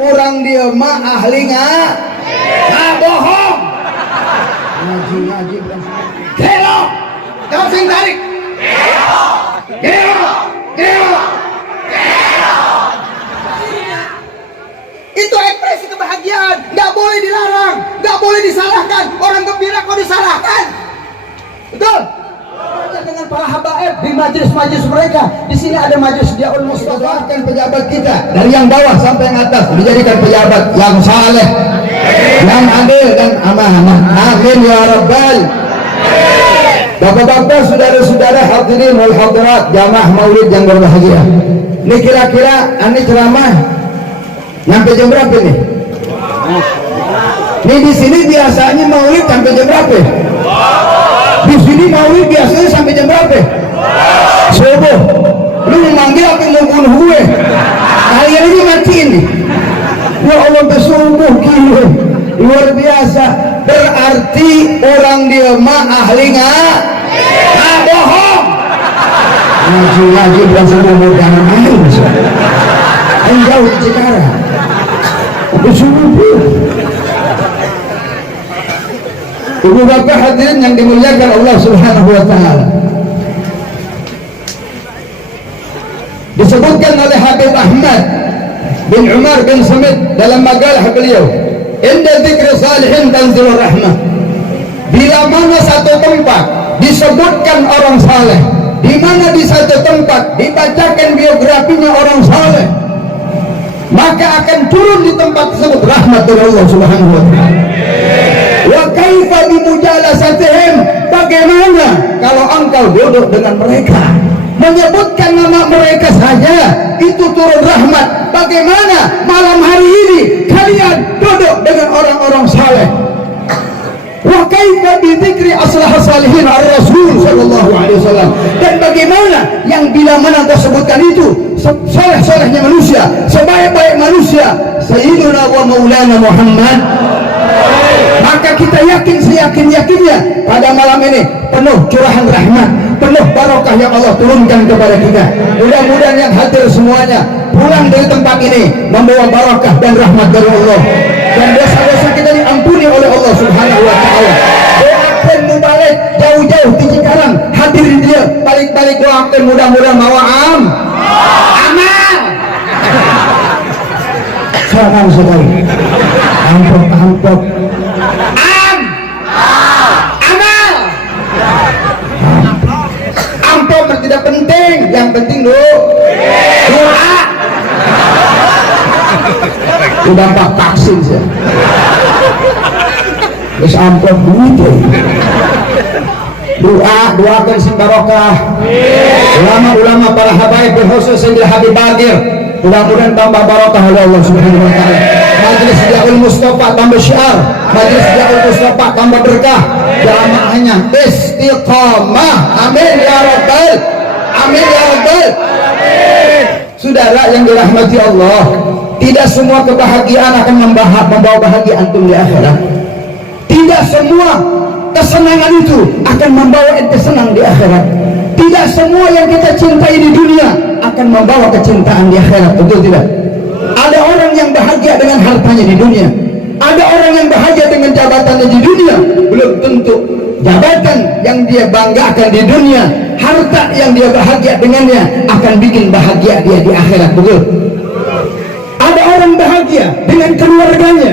Orang dia mah ahli nggak bohong. Ngaji gelo kau sing tarik gelo itu ekspresi kebahagiaan, nggak boleh dilarang, nggak boleh disalahkan. Orang gembira kok disalahkan, betul? Dengan para habaib di majelis-majelis mereka. Di sini ada majelis Diaul Mustafa, kan pejabat kita dari yang bawah sampai yang atas dijadikan pejabat yang saleh, yang adil dan amanah. Amin ya rabbal. Bapak-bapak, saudara-saudara hadirin wal hadirat jamaah maulid yang berbahagia. Ini kira-kira ani ceramah sampai jam berapa nih? Ini di sini biasanya maulid sampai jam berapa? Di sini maulid biasanya sampai jam berapa? Subuh. Lu memanggil apa yang mau bunuh gue? Kalian ini mati ini. Ya Allah, bersubuh gila. Luar biasa. Berarti orang dia mah ahli nggak bohong. Ngaji berasa ngomong jangan main. Jauh di Cikarang. Bersubuh. Ibu bapak hadirin yang dimuliakan Allah Subhanahu wa ta'ala, disebutkan oleh Habib Ahmad bin Umar bin Samit dalam makalah beliau, inda dzikri salihin tanzilur rahmah. Bila mana satu tempat disebutkan orang saleh, di mana di satu tempat dibacakan biografinya orang saleh, maka akan turun di tempat tersebut rahmat dari Allah Subhanahu wa ta'ala. Wa kaifa bimujalasatihim, bagaimana kalau engkau duduk dengan mereka, menyebutkan nama mereka saja itu turun rahmat. Bagaimana malam hari ini kalian duduk dengan orang-orang saleh? Wa kaifa bi dzikri aslah salihin ar-rasul sallallahu alaihi wasallam, dan bagaimana yang bila mana kau sebutkan itu saleh-salehnya manusia, sebaik-baik manusia sayyiduna wa maulana Muhammad, maka kita yakin seyakin-yakinnya pada malam ini penuh curahan rahmat, penuh barokah yang Allah turunkan kepada kita. Mudah-mudahan yang hadir semuanya pulang dari tempat ini membawa barokah dan rahmat dari Allah, dan dosa-dosa kita diampuni oleh Allah Subhanahu wa ta'ala. Doakan mubalik jauh-jauh di Cikarang, hadirin dia balik-balik doakan mudah-mudahan bawa amal. Salam sekali. Ampun. Ampun tidak penting, yang penting doa. Udah pak vaksin sih. Terus ampun duit ya. Doakan si barokah. Ulama-ulama para habaib khusus Sayyidil Habib Bagir, mudah-mudahan tambah barokah oleh Allah Subhanahu wa ta'ala. Majelis Diaul Mustafa tambah syiar, majelis Diaul Mustafa tambah berkah, jamaahnya istiqamah. Amin ya rabbal, amin ya rabbal. Saudara yang dirahmati Allah, tidak semua kebahagiaan akan membawa bahagia antum di akhirat. Tidak semua kesenangan itu akan membawa ente senang di akhirat. Tidak semua yang kita cintai di dunia akan membawa kecintaan di akhirat, betul tidak? Ada orang yang bahagia dengan hartanya di dunia, ada orang yang bahagia dengan jabatannya di dunia. Belum tentu jabatan yang dia banggakan di dunia, harta yang dia bahagia dengannya akan bikin bahagia dia di akhirat, betul? Ada orang bahagia dengan keluarganya,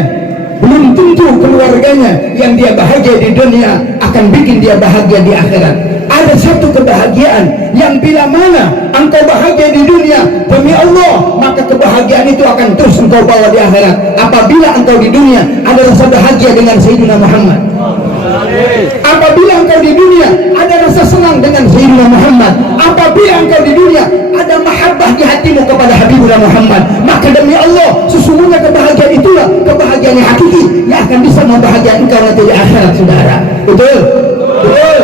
belum tentu keluarganya yang dia bahagia di dunia akan bikin dia bahagia di akhirat. Ada satu kebahagiaan yang bila mana engkau bahagia di dunia demi Allah, maka kebahagiaan itu akan terus engkau bawa di akhirat. Apabila engkau di dunia ada rasa bahagia dengan Sayyidina Muhammad, apabila engkau di dunia ada rasa senang dengan Sayyidina Muhammad, apabila engkau di dunia ada mahabbah di hatimu kepada Habibullah Muhammad, maka demi Allah sesungguhnya kebahagiaan itulah kebahagiaan yang hakiki yang akan bisa membahagiakan engkau nanti di akhirat, saudara. Betul? Betul?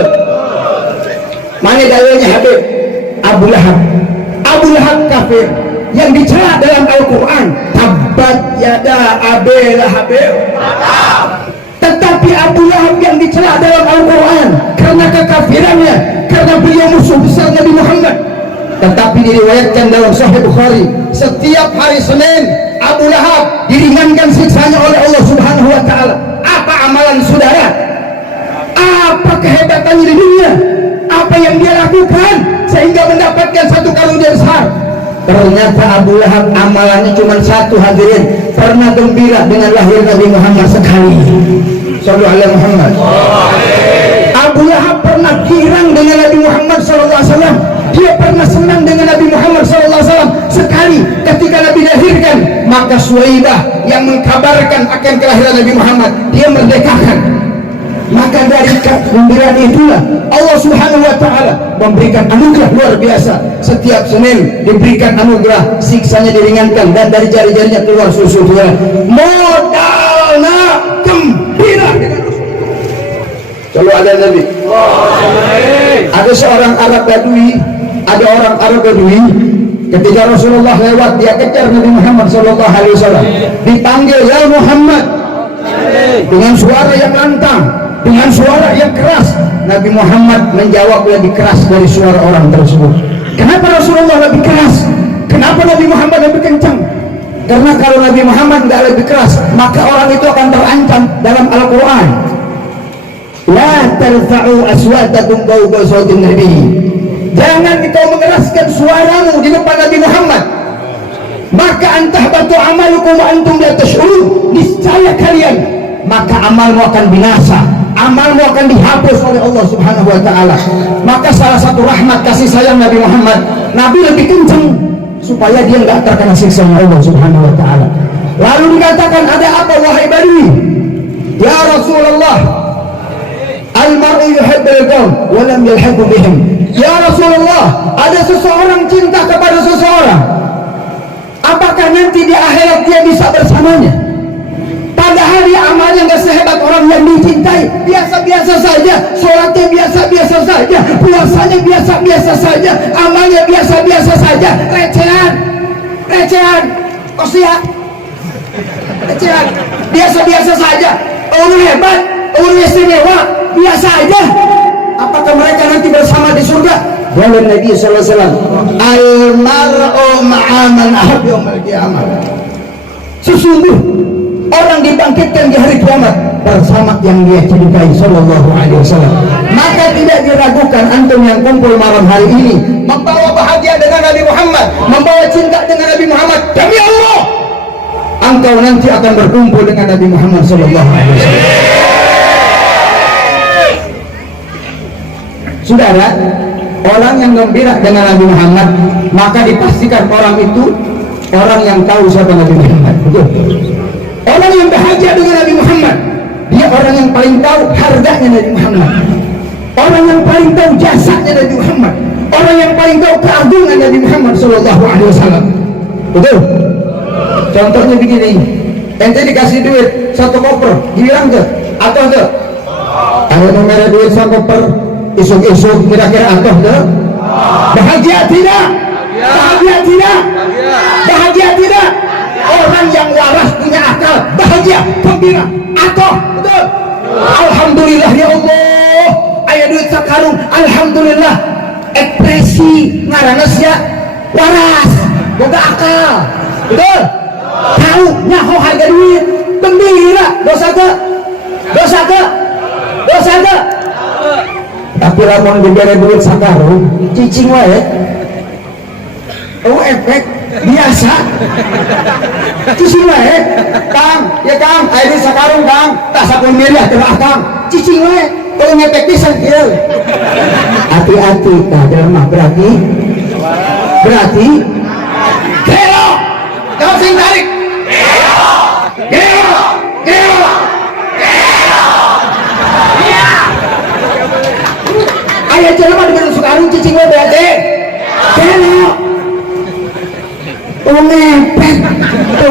Mana dalilnya Habib? Abu Lahab. Abu Lahab kafir yang dicela dalam Al-Quran, tabbat yada Abi Lahab. Tetapi Abu Lahab yang dicela dalam Al-Quran karena kekafirannya, karena beliau musuh besar Nabi Muhammad. Tetapi diriwayatkan dalam Sahih Bukhari, setiap hari Senin Abu Lahab diringankan siksanya oleh Allah Subhanahu wa taala. Apa amalan saudara? Apa kehebatannya di dunia? Apa yang dia lakukan sehingga mendapatkan satu karunia besar? Ternyata Abu Lahab amalannya cuma satu, hadirin, pernah gembira dengan lahir Nabi Muhammad sekali. Sallu ala Muhammad. Abu Lahab pernah girang dengan Nabi Muhammad SAW. Dia pernah senang dengan Nabi Muhammad SAW sekali ketika Nabi dilahirkan. Maka Suwaibah yang mengkabarkan akan kelahiran Nabi Muhammad, dia merdekakan. Maka dari kegembiraan itulah Allah Subhanahu wa taala memberikan anugerah luar biasa. Setiap Senin diberikan anugerah, siksanya diringankan dan dari jari-jarinya keluar susu dia. Modalna gembira dengan kalau ada Nabi. Ada seorang Arab Badui, ada orang Arab Badui ketika Rasulullah lewat, dia kejar Nabi Muhammad SAW, dipanggil ya Muhammad dengan suara yang lantang, dengan suara yang keras. Nabi Muhammad menjawab lebih keras dari suara orang tersebut. Kenapa Rasulullah lebih keras? Kenapa Nabi Muhammad lebih kencang? Karena kalau Nabi Muhammad tidak lebih keras, maka orang itu akan terancam dalam Al-Quran. La tarfa'u aswatakum fawqa sautin Nabi. Jangan engkau mengeraskan suaramu di depan Nabi Muhammad, maka antahbatu amalukum wa antum la tash'urun. Niscaya kalian, maka amalmu akan binasa, amalmu akan dihapus oleh Allah Subhanahu wa taala. Maka salah satu rahmat kasih sayang Nabi Muhammad, Nabi lebih kencang supaya dia enggak terkena siksa Allah Subhanahu wa taala. Lalu dikatakan, ada apa wahai Badui? Ya Rasulullah, al-mar'u yuhibbul qaum wa lam yalhaqu bihim. Ya Rasulullah, ada seseorang cinta kepada seseorang, apakah nanti di akhirat dia bisa bersamanya? Padahal dia amalnya nggak sehebat orang yang dicintai, biasa-biasa saja, sholatnya biasa-biasa saja, puasanya biasa-biasa saja, amalnya biasa-biasa saja, recehan, kosia, recehan, biasa-biasa saja. Orang hebat, orang istimewa, biasa aja. Apakah mereka nanti bersama di surga? Wala Nabi sallallahu alaihi wasallam, al-mar'u ma'a man ahabba yaumil qiyamah. Sesungguh orang dibangkitkan di hari kiamat bersama yang dia cintai sallallahu alaihi wasallam. Maka tidak diragukan antum yang kumpul malam hari ini membawa bahagia dengan Nabi Muhammad, membawa cinta dengan Nabi Muhammad. Demi Allah, engkau nanti akan berkumpul dengan Nabi Muhammad sallallahu alaihi wasallam. Saudara, orang yang gembira dengan Nabi Muhammad, maka dipastikan orang itu orang yang tahu siapa Nabi Muhammad. Betul? Orang yang bahagia dengan Nabi Muhammad, dia orang yang paling tahu harganya Nabi Muhammad, orang yang paling tahu jasanya Nabi Muhammad, orang yang paling tahu keagungan Nabi Muhammad Sallallahu Alaihi Wasallam. Betul? Contohnya begini, ente dikasih duit 1 koper, hilang tuh atau tuh? Kalau nomor duit 1 koper, isuk-isuk kira-kira atau tuh? Bahagia tidak? Bahagia tidak? Bahagia tidak? Orang yang waras punya akal bahagia, gembira, atau betul? Alhamdulillah ya Allah, aya duit sakarung, alhamdulillah. Ekspresi ngaranna sia waras, boga akal, betul? Tahu nyaho harga duit, gembira, dosa ke? Dosa ke? Dosa ke? Tapi lamun dibere duit sakarung, cicing wae. Oh efek biasa. Cicing wae, Kang, ya Kang, ayo sakarung Kang, tak 10 miliar terus Kang. Cicing wae, kalau ngepek pisan kieu. Hati-hati, nah dalam berarti gelo. Kau sing tarik. Gelo. Aya jelema diberi sakarung cicing wae berarti gelo. Ngepek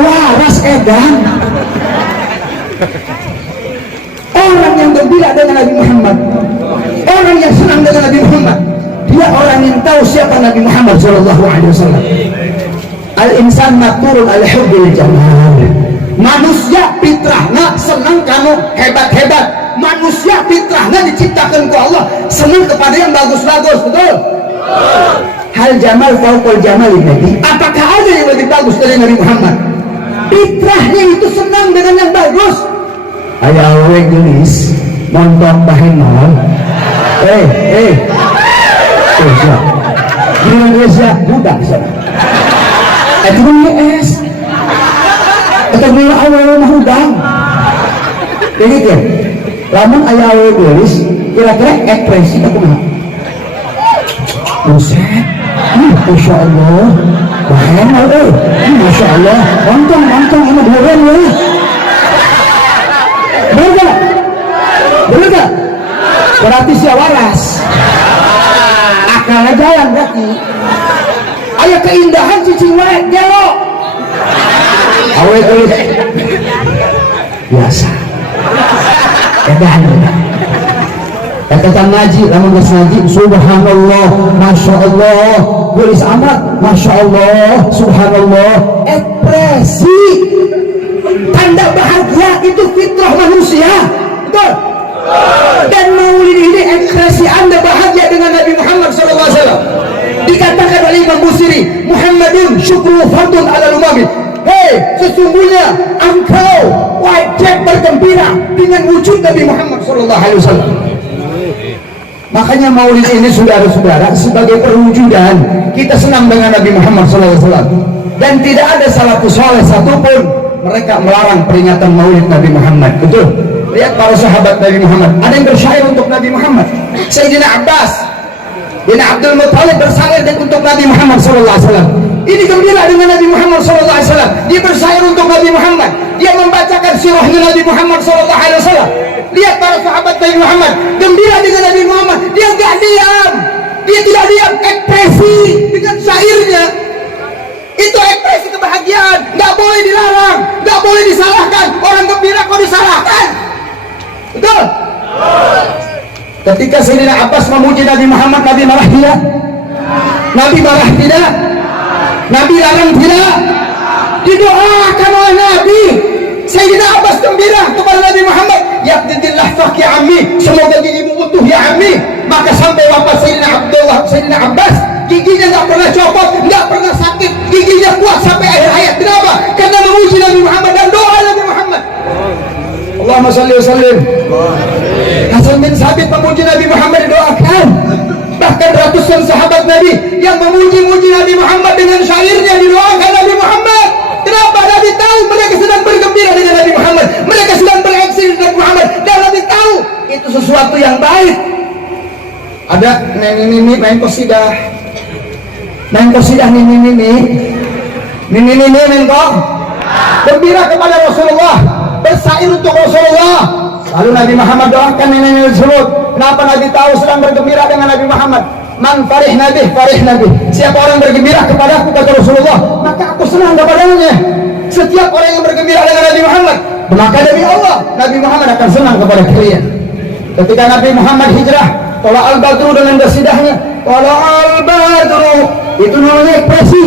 waras edan. Orang yang gembira dengan Nabi Muhammad, orang yang senang dengan Nabi Muhammad, dia orang yang tahu siapa Nabi Muhammad Sallallahu Alaihi Wasallam. Al-insan maturun al-hubbil jamal. Manusia fitrahna senang kamu hebat-hebat. Manusia fitrahna diciptakan ku Allah senang kepada yang bagus-bagus, betul? Hal jamal fauqal jamal Nabi. Apakah ada yang lebih bagus dari Nabi Muhammad? fitrahnya itu senang dengan yang bagus. Aya we gelis montok bahenol. Siap. Di Indonesia budak sana. Itu es. Eta geus awal mah hudang. Jadi kan, lamun aya we gelis kira-kira ekspresi kumaha? Buset. Masya Allah. Bahenol Masya Allah. Montong ini buren ya. Bener gak? Berarti siya waras. Akalnya jalan berarti. Aya keindahan cicing wae gelo. Awe tulis biasa. Edan. Kata ngaji, lamun geus ngaji subhanallah, masya Allah, geus amat, masya Allah, subhanallah, ekspresi tanda bahagia itu fitrah manusia, betul? Dan maulid ini ekspresi anda bahagia dengan Nabi Muhammad SAW. Dikatakan oleh Imam Busiri, Muhammadun syukru fardun ala umami. Hei, sesungguhnya engkau wajib bergembira dengan wujud Nabi Muhammad SAW. Makanya maulid ini saudara-saudara sebagai perwujudan kita senang dengan Nabi Muhammad SAW. Dan tidak ada salafus saleh satupun mereka melarang peringatan maulid Nabi Muhammad. Betul? Lihat para sahabat Nabi Muhammad, ada yang bersyair untuk Nabi Muhammad. Sayyidina Abbas bin Abdul Muttalib bersyair untuk Nabi Muhammad SAW. Ini gembira dengan Nabi Muhammad SAW. Dia bersyair untuk Nabi Muhammad. Dia membacakan sirahnya Nabi Muhammad SAW. Lihat para sahabat Nabi Muhammad gembira dengan Nabi Muhammad. Dia nggak diam. Dia tidak diam, ekspresi dengan syairnya. Itu ekspresi kebahagiaan. Nggak boleh dilarang, nggak boleh disalahkan. Orang gembira kok disalahkan? Betul? Ketika Sayyidina Abbas memuji Nabi Muhammad, Nabi marah tidak? Nabi marah tidak? Nabi larang tidak? Didoakan oleh Nabi. Sayyidina Abbas gembira kepada Nabi Muhammad, ya abdillah faqi ammi, semoga gigimu utuh ya ammi. Maka sampai wafat Sayyidina Abbas, giginya nggak pernah copot, nggak pernah sakit, giginya kuat sampai akhir hayat. Kenapa? Karena memuji Nabi Muhammad dan doa Nabi Muhammad. Allahumma salli wa sallim. Hasan bin Sabit memuji Nabi Muhammad didoakan. Bahkan ratusan sahabat Nabi yang memuji-muji Nabi Muhammad dengan syairnya didoakan Nabi Muhammad. Kenapa? Nabi tahu mereka sedang bergembira dengan Nabi Muhammad, mereka sedang bereaksi dengan Nabi Muhammad, dan Nabi tahu itu sesuatu yang baik. Ada nini main kosidah nini main kok gembira kepada Rasulullah, bersair untuk Rasulullah. Lalu Nabi Muhammad doakan nini tersebut. Kenapa Nabi tahu sedang bergembira dengan Nabi Muhammad? Man farih nabi. Siapa orang bergembira kepada aku, kata Rasulullah, maka aku senang kepadanya. Setiap orang yang bergembira dengan Nabi Muhammad, maka demi Allah Nabi Muhammad akan senang kepada kalian. Ketika Nabi Muhammad hijrah, Tala al-Badru dengan bersidahnya, Tala al-Badru, itu namanya ekspresi,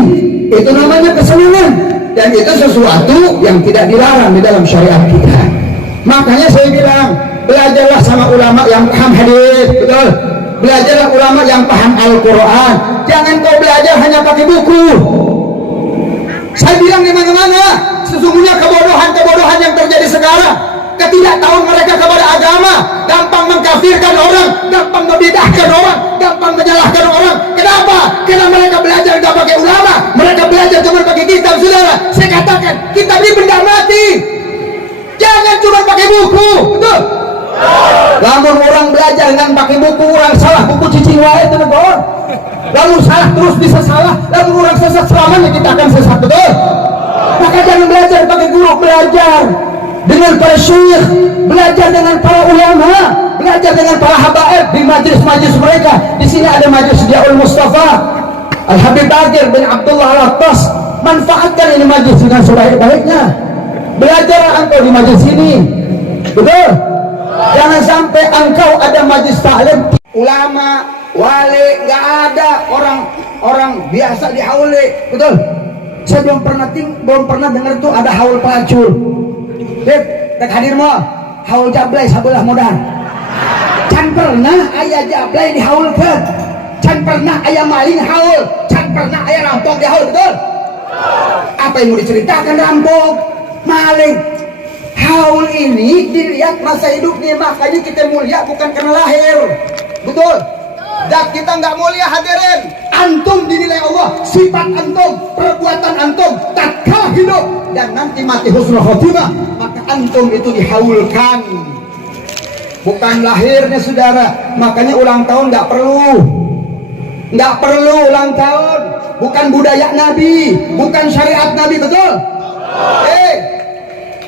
itu namanya kesenangan, dan itu sesuatu yang tidak dilarang di dalam syariat kita. Makanya saya bilang, belajarlah sama ulama yang paham hadis, betul? Belajarlah ulama yang paham Al-Quran. Jangan kau belajar hanya pakai buku. Saya bilang di mana-mana, sesungguhnya kebodohan yang terjadi sekarang, ketidaktahuan mereka kepada agama, gampang mengkafirkan orang, gampang membidahkan orang, gampang menyalahkan orang. Kenapa? Karena mereka belajar tidak pakai ulama, mereka belajar cuma pakai kitab. Saudara, saya katakan, kitab ini benda mati. Jangan cuma pakai buku, betul? Lamun orang belajar dengan pakai buku, orang salah buku cicing wae itu negor. Lamun salah terus bisa salah, lamun orang sesat selamanya kita akan sesat, betul? Maka jangan belajar pakai guru, belajar dengan para syekh, belajar dengan para ulama, belajar dengan para habaib di majlis-majlis mereka. Di sini ada majlis Diaul Mustafa, Al Habib Bagir bin Abdullah Al-Attas. Manfaatkan ini majlis dengan sebaik-baiknya. Belajar engkau di majlis ini, betul? Jangan sampai engkau ada majlis taklim, ulama, wali, nggak ada orang biasa di haule, betul? Saya belum pernah dengar tuh ada haul pelacur. Lihat, tak hadir mau haul jablay sabelah modal. Can pernah ayah jablay di haul ke, can pernah ayah maling haul, can pernah ayah rampok di haul, betul? Apa yang mau diceritakan rampok? maling. Haul ini dilihat masa hidupnya, makanya kita mulia bukan karena lahir. Betul? Dan kita nggak mulia hadirin. Antum dinilai Allah, sifat antum, perbuatan antum, tatkala hidup dan nanti mati husnul khotimah, maka antum itu dihaulkan. Bukan lahirnya saudara. Makanya ulang tahun nggak perlu ulang tahun. Bukan budaya Nabi, bukan syariat Nabi, betul?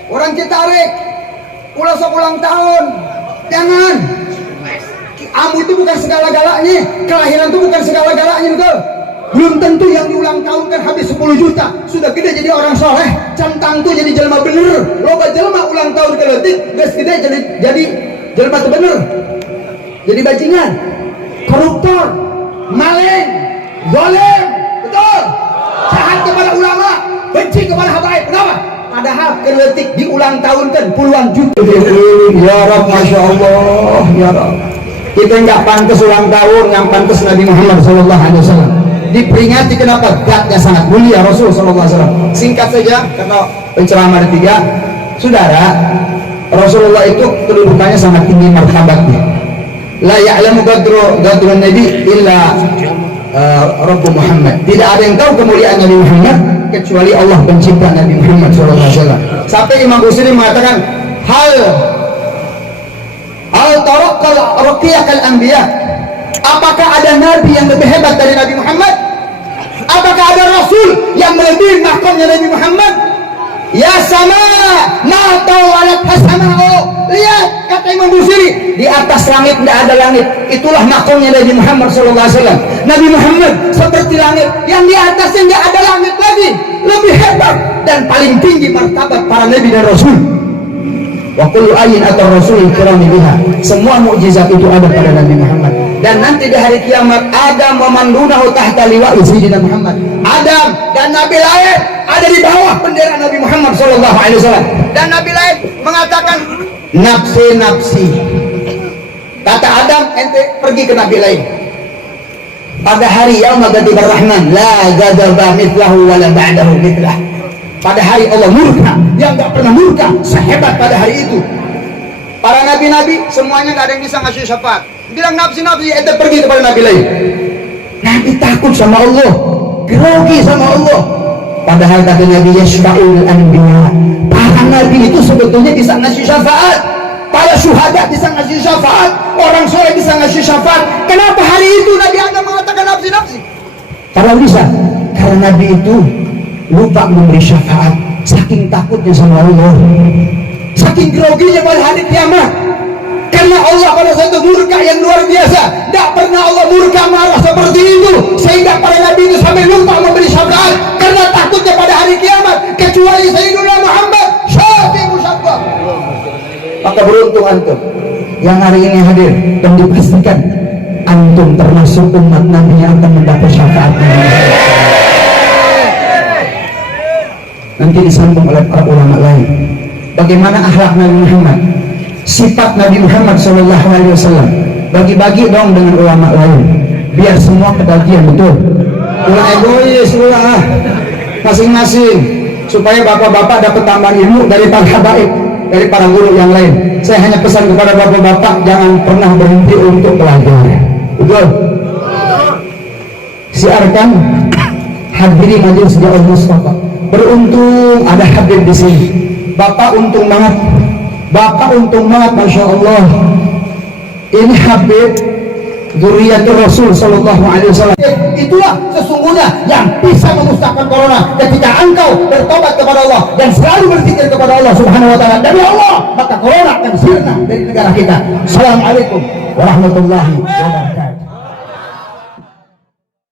Orang Citarik ulang tahun, jangan. Amu itu bukan segala-galanya, kelahiran itu bukan segala-galanya, betul? Belum tentu yang diulang tahun kan habis 10 juta, sudah gede jadi orang soleh, centang tuh jadi jelma bener. Loba jelma ulang tahun ke letik, gas gede jadi jelma tuh bener, jadi bajingan, koruptor, maling, zalim, betul? Jahat kepada ulama, benci kepada habaib. Kenapa? Padahal keletik diulang tahun kan puluhan juta. Ya Rabb, Masya Allah, ya Rabb. Kita nggak pantas ulang tahun, yang pantas Nabi Muhammad SAW. Diperingati kenapa? Zatnya sangat mulia Rasul SAW. Singkat saja, karena penceramah ada 3. Saudara, Rasulullah itu kedudukannya sangat tinggi martabatnya. La ya'lamu qadrun Nabi illa Rabbu Muhammad. Tidak ada yang tahu kemuliaan Nabi Muhammad kecuali Allah pencipta Nabi Muhammad SAW. Sampai Imam Busiri mengatakan, hal tarakkal raqiyakal anbiya. Apakah ada nabi yang lebih hebat dari Nabi Muhammad? Apakah ada rasul yang melebihi makamnya Nabi Muhammad? Ya sama, ma tawalat hasamao. Lihat kata Imam Busiri, di atas langit tidak ada langit. Itulah makamnya Nabi Muhammad SAW. Nabi Muhammad seperti langit, yang di atasnya tidak ada langit lagi. Lebih hebat dan paling tinggi martabat para nabi dan rasul. Wa kullu ayin atau rasul kirami biha. Semua mukjizat itu ada pada Nabi Muhammad. Dan nanti di hari kiamat Adam wa man dunahu tahta liwa'i sayyidina Muhammad. Adam dan nabi lain ada di bawah bendera Nabi Muhammad SAW. Dan nabi lain mengatakan nafsi nafsi. Kata Adam, ente pergi ke nabi lain. Pada hari yaumul ghadibar rahman la ghadaba mithlahu wa la ba'dahu mithlah. Pada hari Allah murka, yang gak pernah murka sehebat pada hari itu. Para nabi-nabi semuanya gak ada yang bisa ngasih syafaat. Bilang nafsi-nafsi, ente pergi kepada nabi lain. Nabi takut sama Allah, grogi sama Allah. Padahal kata Nabi yashfa'ul anbiya, para nabi itu sebetulnya bisa ngasih syafaat. Para syuhada bisa ngasih syafaat, orang soleh bisa ngasih syafaat. Kenapa hari itu Nabi Adam mengatakan nafsi-nafsi? Kalau bisa, karena Nabi itu lupa memberi syafaat, saking takutnya sama Allah, saking groginya pada hari kiamat. Karena Allah pada satu murka yang luar biasa, tidak pernah Allah murka marah seperti itu, sehingga para nabi itu sampai lupa memberi syafaat karena takutnya pada hari kiamat, kecuali Sayyidina Muhammad syafi'ul musyaffah. Maka beruntung antum yang hari ini hadir, dan dipastikan antum termasuk umat Nabi yang akan mendapat syafaat. Nanti disambung oleh para ulama lain bagaimana akhlak Nabi Muhammad, sifat Nabi Muhammad SAW. Bagi-bagi dong dengan ulama lain biar semua kebagian, betul? Ulah egois, ulah masing-masing, supaya bapak-bapak dapat tambahan ilmu dari para habaib, dari para guru yang lain. Saya hanya pesan kepada bapak-bapak, jangan pernah berhenti untuk belajar, betul? Siarkan hadiri majelis Ja'ul Mustafa. Beruntung ada Habib di sini. Bapak untung banget. Bapak untung banget, Masya Allah. Ini Habib Dzurriyyatur Rasul Sallallahu Alaihi Wasallam. Itulah sesungguhnya yang bisa memusnahkan corona ketika engkau bertobat kepada Allah dan selalu berzikir kepada Allah Subhanahu Wa Taala. Dari Allah maka corona akan sirna dari negara kita. Assalamualaikum warahmatullahi wabarakatuh.